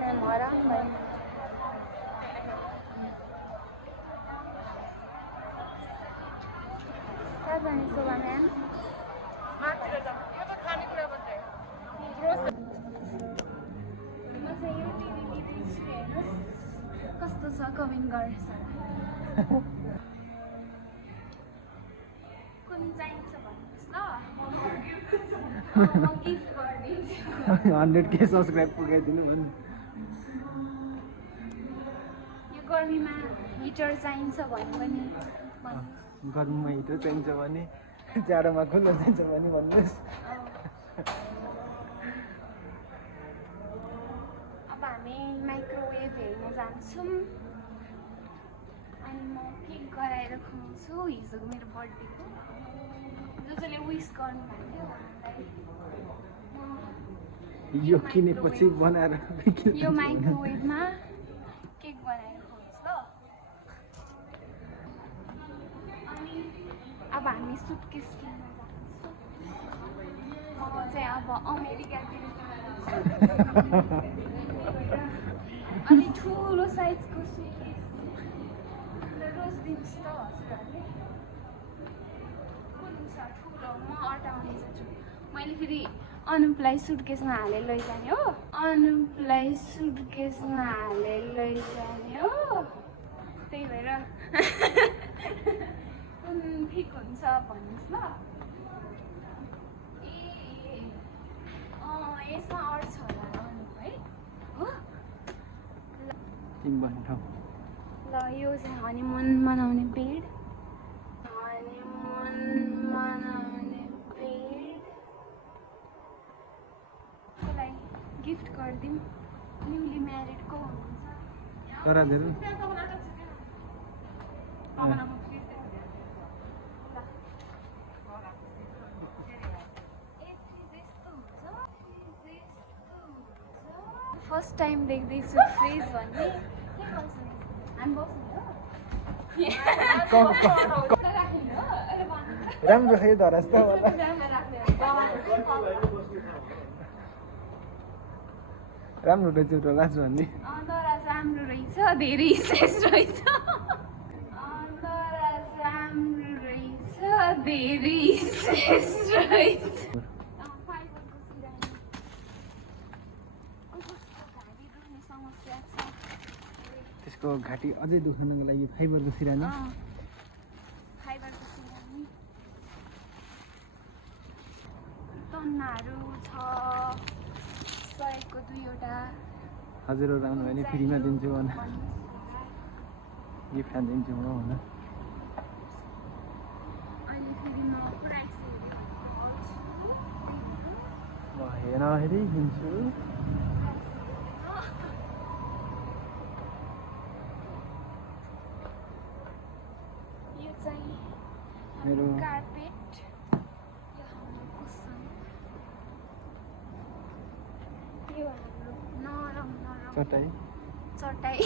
ma'am हराम भयो कहाँ जाने शोभा म्याम कस्तो छ कमेन्ट गर्छ कुन चाहिन्छ भन्नुहोस् ल म गिफ्ट गरिदिन्छु 100K सब्सक्राइब पुगाइदिनु भन्नु यो गर्मीमा हिटर चाहिन्छ भने पनि गर्मीमा हिटर चाहिन्छ भने जाडोमा खुल्ला चाहिन्छ भने भन्नुहोस् अब हामी माइक्रोवेभ हेर्न जान्छौँ अनि म केक गराएर खुवाउँछु हिजोको मेरो बर्थडेको जसले विस गर्नु भएको यो किनेपछि बनाएर यो माइक्रोवेभमा केक बनाएर खुवाउँछु ल अनि अब हामी सुटकेस किन्न जान्छौँ म चाहिँ अब अमेरिकातिर अनि ठुलो साइजको सुटकेस रोज दिनुहोस् त हजुरहरूले कुन छ ठुलो म अटाउने जान्छु मैले फेरि अनुपलाई सुटकेसमा हालेर लैजाने हो अनुपलाई सुटकेसमा हालेर लैजाने हो त्यही भएर कुन ठिक हुन्छ भन्नुहोस् ल यसमा अट्छ होला अनुप है हो तिमी भन्नु ल यो चाहिँ हनीमुन मनाउने बेड हनीमुन मनाउने बेड कसलाई गिफ्ट गरिदिउँ न्युली म्यारिड को हुनुहुन्छ गराइदिनु फर्स्ट टाइम देख्दैछु फ्रिज भन्ने हामी बस्ने हो राम्रो खै धरास त राम्रो रहेछ टोलास भन्ने दराज राम्रो रहेछ धेरै स्पेस रहेछ दराज राम्रो रहेछ धेरै स्पेस रहेछ समस्या छ त्यसको घाँटी अझै दुख्नको लागि फाइबरको सिरानी फाइबरको सिरानी तन्नाहरू छ 100को 2वटा हजुरहरू आउनु भने फ्रीमा दिन्छु भन गिफ्ट हानिदिन्छु म भन अनि फेरि म प्राइस म हेरी दिन्छु यो चाहिँ मेरो कार्पेट यो हाम्रो कुसन यो हाम्रो नरम नरम चटाई चटाई